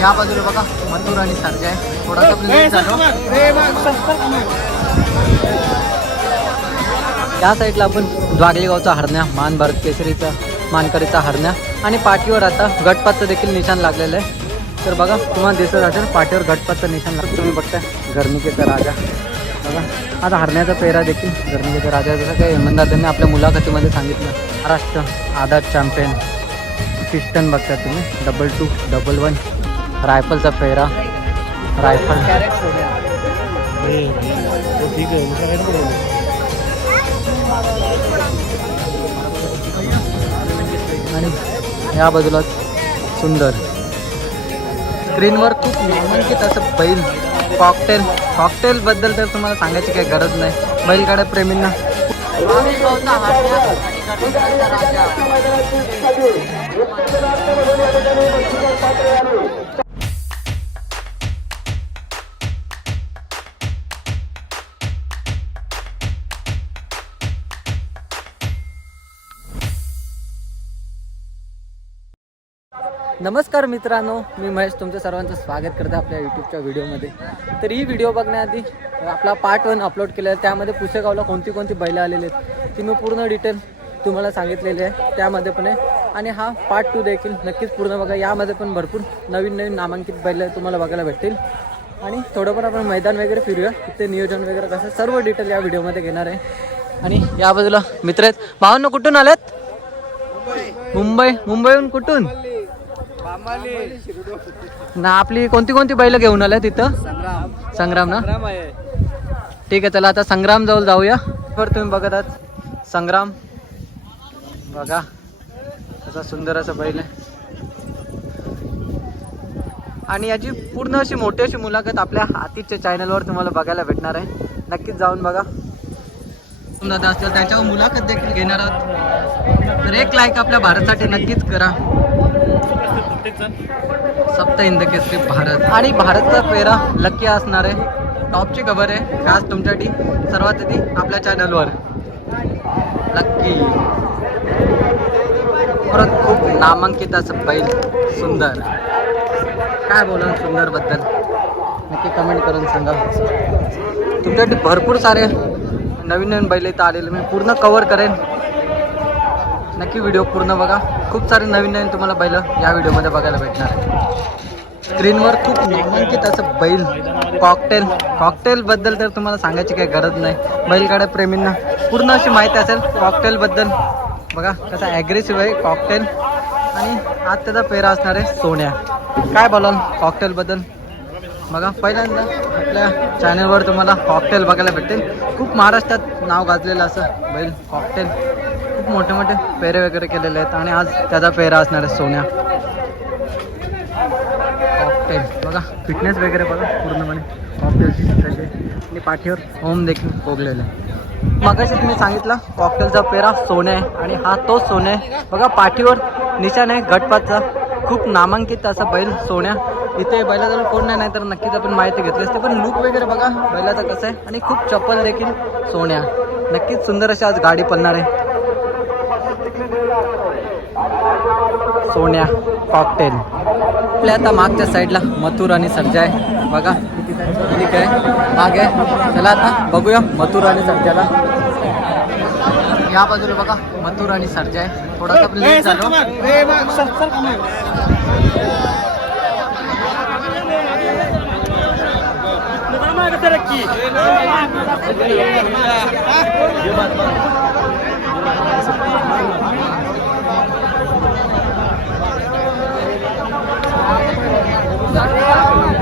या बाजूला बघा मथुर आणि सर्जा आहे. थोडासा आपण लेट झालो. या साईडला आपण द्वागलेगावचा हरण्या मान भारत केसरीचा मानकरीचा हरण्या आणि पाठीवर आता गटपातचं देखील निशाण लागलेलं आहे. तर बघा तुम्हाला दिसत असेल पाठीवर गटपातचं निशाण लागतं तुम्ही बघताय घरनिकेचा राजा. बघा आता हरण्याचा पेहरा देखील घरनिकेचा राजा जसं काही हेमंतदादांनी आपल्या मुलाखतीमध्ये सांगितलं महाराष्ट्र आदात चॅम्पियन पिस्टन बघता तुम्ही डबल टू डबल वन रायफलचा पेहरा रायफल. आणि या बाजूला सुंदर. स्क्रीनवर खूप नामांकित असं बैल कॉकटेल कॉकटेल बद्दल तर तुम्हाला सांगायची काही गरज नाही. बैलगाड्या प्रेमींना. नमस्कार मित्रांनो मी महेश तुमचं सर्वांचं स्वागत करतो आपल्या यूट्यूबच्या व्हिडिओमध्ये. तर ही व्हिडिओ बघण्याआधी आपला पार्ट वन अपलोड केलेला आहे. त्यामध्ये पुसेगावला कोणती कोणती बैलं आलेली आहेत ती मी पूर्ण डिटेल तुम्हाला सांगितलेली आहे. त्यामध्ये पण आहे. आणि हा पार्ट टू देखील नक्कीच पूर्ण बघा. यामध्ये पण भरपूर नवीन नवीन नामांकित बैलं तुम्हाला बघायला भेटतील. आणि थोडंफार आपण मैदान वगैरे फिरूया. तिथे नियोजन वगैरे कसं सर्व डिटेल या व्हिडिओमध्ये घेणार आहे. आणि या बाजूला मित्र आहेत. भावांना कुठून आल्यात मुंबई. मुंबईहून कुठून? ना आपली कोणती कोणती बैल घेऊन आल्या तिथं? संग्राम ना? ठीक आहे चला आता संग्राम जवळ जाऊया. वर तुम्ही बघत आहात. संग्राम. बघा असा सुंदर असं बैल आहे. आणि याची पूर्ण अशी मोठी अशी मुलाखत आपल्या हातीच्या चॅनलवर तुम्हाला बघायला भेटणार आहे. नक्कीच जाऊन बघा. दादा असतील त्याच्यावर मुलाखत देखील घेणार आहोत. तर एक लाईक आपल्या भारतसाठी नक्कीच करा. सप्त हिंद केसरी भारत. आणि भारतचा पेरा लक्की असणार आहे. टॉपची खबर आहे. खास तुमच्यासाठी सर्वात आधी आपल्या चॅनलवर लक्की परत खूप नामांकित असं बैल सुंदर. काय बोला सुंदरबद्दल? नक्की कमेंट करून सांगा. तुमच्यासाठी भरपूर सारे नवीन नवीन बैल इथं आलेले. मी पूर्ण कवर करेन. नक्की व्हिडिओ पूर्ण बघा. खूप सारे नवीन नवीन तुम्हाला बैल या व्हिडिओमध्ये बघायला भेटणार आहे स्क्रीनवर खूप नामांकित असं बैल कॉकटेल कॉकटेलबद्दल तर तुम्हाला सांगायची काही गरज नाही. बैलगाड्या प्रेमींना पूर्ण अशी माहिती असेल कॉकटेलबद्दल बघा कसा ॲग्रेसिव्ह आहे कॉकटेल आणि आज त्याचा पेरा असणार आहे सोन्या. काय बोलाल कॉकटेलबद्दल बघा पहिल्यांदा आपल्या चॅनलवर तुम्हाला कॉकटेल बघायला भेटेल खूप महाराष्ट्रात नाव गाजलेलं असं बैल कॉकटेल खूप मोठे मोठे पेरे वगैरे केलेले आहेत आणि आज त्याचा पेहरा असणार आहे सोन्या. कॉकटेल बघा फिटनेस वगैरे बघा पूर्णपणे. कॉकटेलची कशी आणि पाठीवर होम देखील पोगलेलं आहे. मगाशी तुम्ही सांगितलं कॉकटेलचा पेरा सोन्या आहे आणि हा तो सोन्या आहे. बघा पाठीवर निशाण आहे गटपातचा. खूप नामांकित असा बैल सोन्या. इथे बैलाजवळ कोण नाही तर नक्कीच आपण माहिती घेतली असते. पण लुक वगैरे बघा बैलाचा कसं आहे. आणि खूप चप्पल देखील सोन्या. नक्कीच सुंदर अशी आज गाडी पडणार आहे. सोन्या कॉकटेल आपल्या आता मागच्या साईडला मथुर आणि सर्जा आहे बघा ठीक आहे. माग. आहे चला आता बघूया मथुर आणि सर्जाला या बाजूला बघा मथुर आणि सर्जा आहे थोडासा आपण लेट झालो.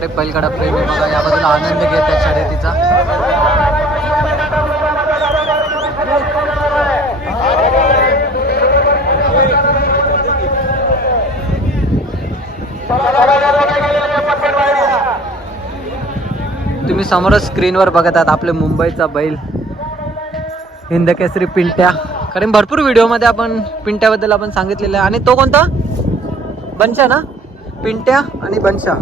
सारे बैलगाडा प्रेमी बघा याबद्दल आनंद घेत आहे शर्यतीचा. तुम्ही समोर स्क्रीनवर बघत आहात आपले मुंबईचा बैल हिंदकेसरी पिंट्या. कारण भरपूर व्हिडिओमध्ये आपण पिंट्याबद्दल आपण सांगितलेलं आहे. आणि तो कोणता? बनशा ना? पिंट्या आणि बनशा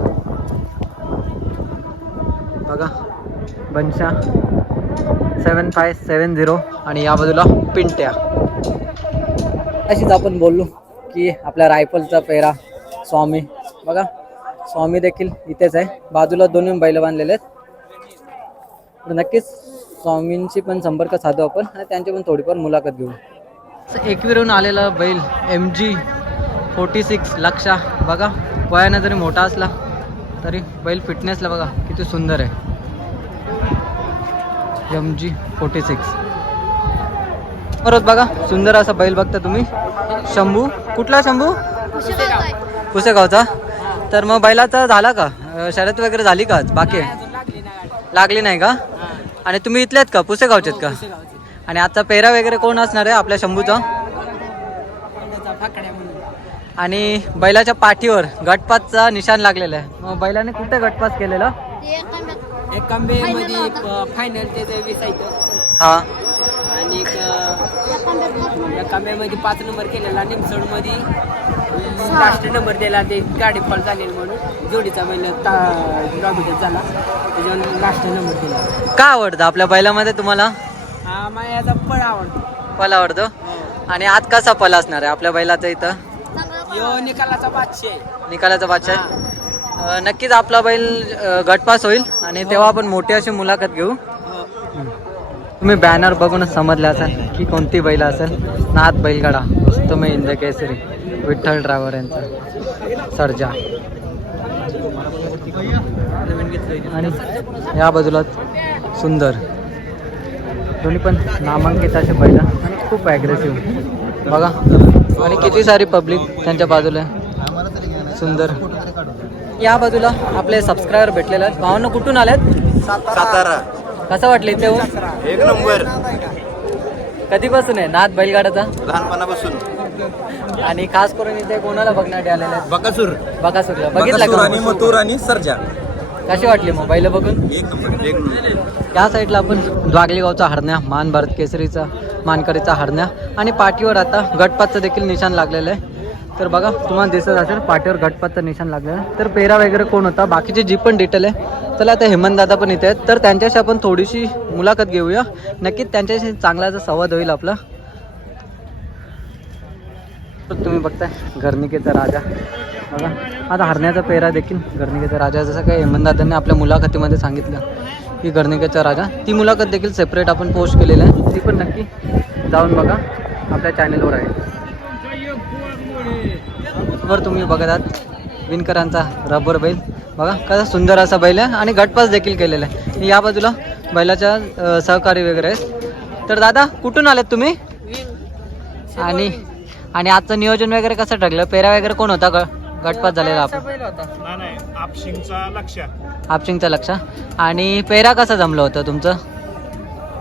बनशा सेवन फाय सेवन झिरो आणि या बाजूला पिंट्या. अशीच आपण बोललो की आपल्या रायफलचा पेरा स्वामी. बघा स्वामी देखील इथेच आहे. बाजूला दोन्ही बैल बांधलेले आहेत. तर नक्कीच स्वामींशी पण संपर्क साधू आपण आणि त्यांची पण थोडीफार मुलाखत घेऊ. एकविरून आलेला बैल एम जी फोर्टी सिक्स लक्षा. बघा वयानं जरी मोठा असला तरी बैल फिटनेसला बघा किती सुंदर आहे. M G forty six. परत बघा सुंदर असा बैल बघता तुम्ही. शंभू कुठला शंभू? पुसेगावचा. तर मग बैलाचा झाला का? शर्यत वगैरे झाली का आज? बाकी लागली नाही का? आणि तुम्ही इथले आहेत का? पुसेगावचे आहेत का? आणि आता पेरा वगैरे कोण असणार आहे आपल्या शंभूचा? आणि बैलाच्या पाठीवर गटपासचा निशाण लागलेला आहे. मग बैलाने कुठे गटपास केलेला? एक कांबे मध्ये फायनल त्याचं विसायचं हा. आणि एक या कांब्यामध्ये पाच नंबर. केलेला निमसोडमध्ये लास्ट नंबर दिला ते गाडी फॉल झालेली म्हणून जोडीचा बैल डॉबिटच झाला. त्याच्यावर लास्ट नंबर दिला. का आवडतं आपल्या बैलामध्ये तुम्हाला? हा माझ्याचा पळ आवडतो. पल आवडतो? आणि आज कसा पल असणार आहे आपल्या बैलाचा इथं? यो निकालाचा बादशे निकालाचा बादशाह आहे. नक्कीच आपला बैल गटपास होईल आणि तेव्हा आपण मोठी अशी मुलाखत घेऊ. तुम्ही बॅनर बघूनच समजले असाल की कोणती बैल असेल. नाथ बैलगाडा तुम्ही इंद केसरी विठ्ठल ड्रायव्हर यांचा सर्जा. आणि या बाजूलाच सुंदर. दोन्ही पण नामांकित असे बैल आणि खूप ॲग्रेसिव्ह बघा. आणि किती सारी पब्लिक त्यांच्या बाजूला. सुंदर. या बाजूला आपले सबस्क्रायबर भेटलेले आहेत. भावांना कुठून आलेत? सातारा. कसं वाटलं इथे येऊन? एक नंबर. कधीपासून आहे? नाथ बैलगाडाचा लहानपणापासून. आणि खास करून इथे कोणाला बघण्यासाठी आलेले आहेत? बकासूर. बकासूरला. बघितलं बकासूर आणि का मथुर आणि सर्जा. कशी वाटली मग बैल बघून? एक नंबर एक नंबर. या साईडला आपण द्वागली गावचा हरण्या मान भारत केसरीचा मानकरीचा हरण्या आणि पाठीवर आता गटपातचं देखील निशाण लागलेलं आहे. तर बघा तुम्हाला दिसत असेल पाठीवर गटपातचं निशाण लागलं तर पेरा वगैरे कोण होता? बाकीचे जी पण डिटेल आहे. चला आता हेमंत दादा पण इथे आहेत. तर त्यांच्याशी आपण थोडीशी मुलाखत घेऊया. नक्कीच त्यांच्याशी चांगलाचा संवाद होईल आपला. तर तुम्ही बघताय घरनिकेचा राजा. बघा आता हरण्याचा पेरा देखील घरनिकेचा राजा. जसं काही हेमंत दादांनी आपल्या मुलाखतीमध्ये सांगितलं की घरनिकेचा राजा. ती मुलाखत देखील सेपरेट आपण पोस्ट केलेली आहे. ती पण नक्की जाऊन बघा आपल्या चॅनेलवर आहे. वर तुम्ही बघत आहात. विणकरांचा रबर बैल. बघा कसा सुंदर असा बैल आहे आणि गटपास देखील केलेला आहे. या बाजूला बैलाच्या सहकारी वगैरे आहेत. तर दादा कुठून आलेत तुम्ही? आणि आणि आजचं नियोजन वगैरे कसं ठरलं? पेरा वगैरे कोण होता? ग गटपास झालेला आपण. नाही नाही आपशिंगचा लक्ष आपशिंगचं लक्ष आणि पेरा कसा जमलं होतं तुमचं?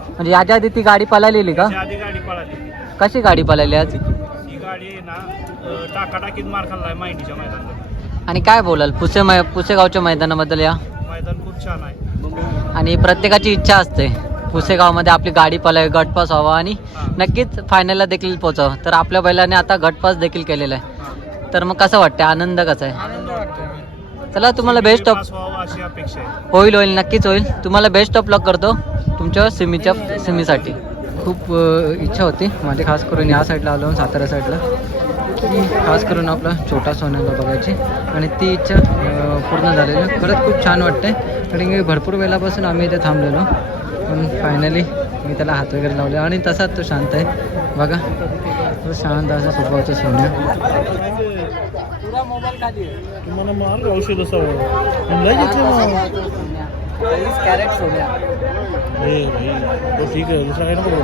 म्हणजे याच्या आधी ती गाडी पळालेली का? आधी गाडी पळाली कशी गाडी पळाली आज? ही गाडी ना टाकाटाकीत मार खाल्लाय माहितीच्या मैदानात. आणि काय बोलाल? पुसे मै पुसेगावच्या मैदानाबद्दल या. मैदान खूप छान आहे. आणि प्रत्येकाची इच्छा असते. पुसेगावमध्ये आपली गाडी पळावी गटपास व्हावा आणि नक्कीच फायनलला देखील पोचावं तर आपल्या बैलाने आता गटपास देखील केलेला आहे. तर मग कसं वाटतं आनंद कसा आहे? आनंद वाटतो चला तुम्हाला बेस्ट ऑफ पास व्हावा अशी अपेक्षा आहे. होईल होईल नक्कीच होईल. तुम्हाला बेस्ट ऑफ लक करतो तुमच्या सिमीच्या सिमीसाठी. खूप इच्छा होती. माझी खास करून या साईडला आलो सातारा साईडला खास करून आपला छोटा सोन्याला बघायची. आणि ती इच्छा पूर्ण झालेली. खरंच खूप छान वाटते कारण की भरपूर वेळापासून आम्ही इथे थांबलेलो. पण फायनली मी त्याला हात वगैरे लावले. आणि तसाच तो शांत आहे. बघा. तो शांत असा स्वभावाचा औषध कॅरेट सोन्या. ठीक आहे. दुसरा काय नको बोलू.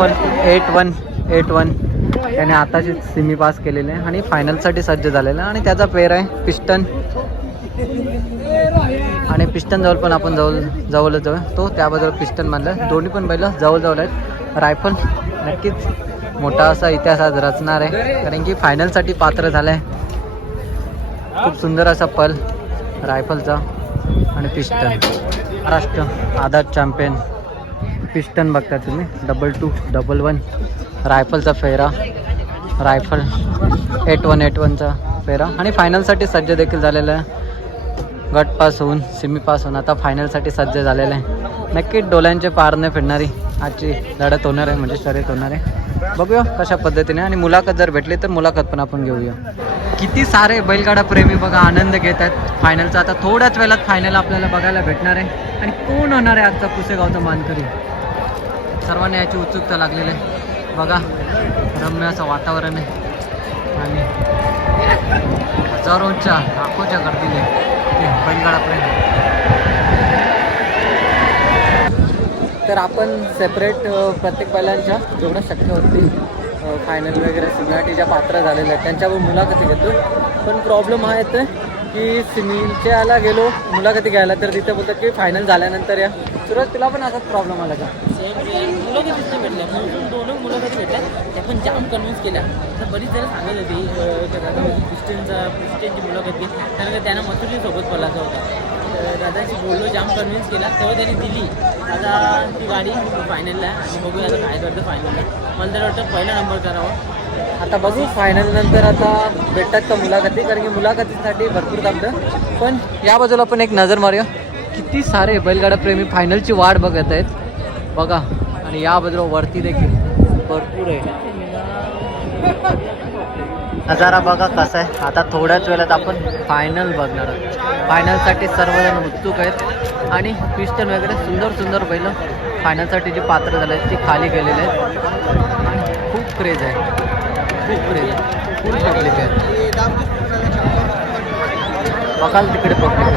Eight one eight one. त्याने आताची सिमी पास केलेली आहे आणि फायनलसाठी सज्ज झालेला आहे. आणि त्याचा पेर आहे पिस्टन. आणि पिस्टन जवळ पण आपण जवळ जवळच जवळ तो त्याबद्दल पिस्टन मानलं. दोन्ही पण बैल जवळ जवळ आहेत. रायफल नक्कीच मोठा असा इतिहास आज रचणार आहे. कारण की फायनलसाठी पात्र झालं आहे खूप सुंदर असा पल रायफलचा आणि पिस्टन. महाराष्ट्र आधार चॅम्पियन पिस्टन बघता तुम्ही. डबल टू डबल वन रायफलचा फेरा. रायफल एट वन एट वनचा फेरा. आणि फायनलसाठी सज्ज देखील झालेला आहे. गट पास होऊन सिमी पास होऊन. आता फायनलसाठी सज्ज झालेलं आहे. नक्कीच डोल्यांचे पार फिरणारी आजची लढत होणार आहे म्हणजे शर्यत होणार आहे. बघूया कशा पद्धतीने. आणि मुलाखत जर भेटली तर मुलाखत पण आपण घेऊया. किती सारे बैलगाडा प्रेमी बघा आनंद घेत आहेत. फायनलचा आता थोड्याच वेळात फायनल आपल्याला बघायला भेटणार आहे. आणि कोण होणार आहे आजचा पुसेगावचा मानकरी? सर्वांना याची उत्सुकता लागलेली आहे. बघा रम्य असं वातावरण आहे. आणि हजारोच्या लाखोच्या गर्दीने ते बैलगाडापर्यंत. तर आपण सेपरेट प्रत्येक बैलांच्या जेवढं शक्य होती फायनल वगैरे सिमिलाटी ज्या पात्र झालेल्या आहेत त्यांच्यावर मुलाखती घेतो पण प्रॉब्लेम हा येतो की सिमिलच्याला गेलो मुलाखती घ्यायला तर तिथे बोलतात की फायनल झाल्यानंतर या. सुरुवात तुला पण असाच प्रॉब्लेम आला का? मुलाखतीच नाही भेटल्या. म्हणून दोन मुलाखती भेटल्या? त्या पण जाम कन्व्हिन्स केल्या. तर बरीच जण सांगत होती अं, त्या दादा क्रिस्टियनचा क्रिस्टियनची मुलाखत घे कारण का त्यांना मथुरीसोबत बोलायचा होता. तर दादाशी बोललो जाम कन्व्हिन्स केला. तेव्हा त्यांनी दिली. आता ती गाडी फायनलला आणि बघूया आता काय करतं फायनलला मला तर वाटतं पहिला नंबर करावा. आता बघू फायनल नंतर आता भेटतात का मुलाखती? कारण की मुलाखतीसाठी भरपूर थांबतं पण या बाजूला पण एक नजर मारूया. किती सारे बैलगाडा प्रेमी फायनलची वाट बघत आहेत. बघा आणि याबद्दल वरती देखील भरपूर आहे. नजारा बघा कसा आहे. आता थोड्याच वेळात आपण फायनल बघणार आहोत. फायनलसाठी सर्वजण उत्सुक आहेत. आणि पिस्टन वगैरे सुंदर सुंदर बैल फायनलसाठी जी पात्र झाले आहेत ती खाली गेलेले आहेत. आणि खूप क्रेज आहे. खूप क्रेज आहे. खूप पब्लिक आहे. बघाल तिकडे पब्लिक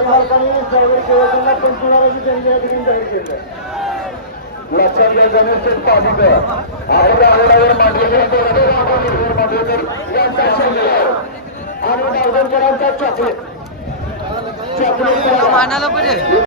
गाडीमालकांनी ड्रायव्हर सेवकांना पंचनामाची त्यांनी या ठिकाणी जाहीर केलं. लक्षात घ्या गणेश पाटीकर आपण आरोडावर मांडलेले मांडलेकर आणि चॉकलेट चॉकलेट मानायला पाहिजे.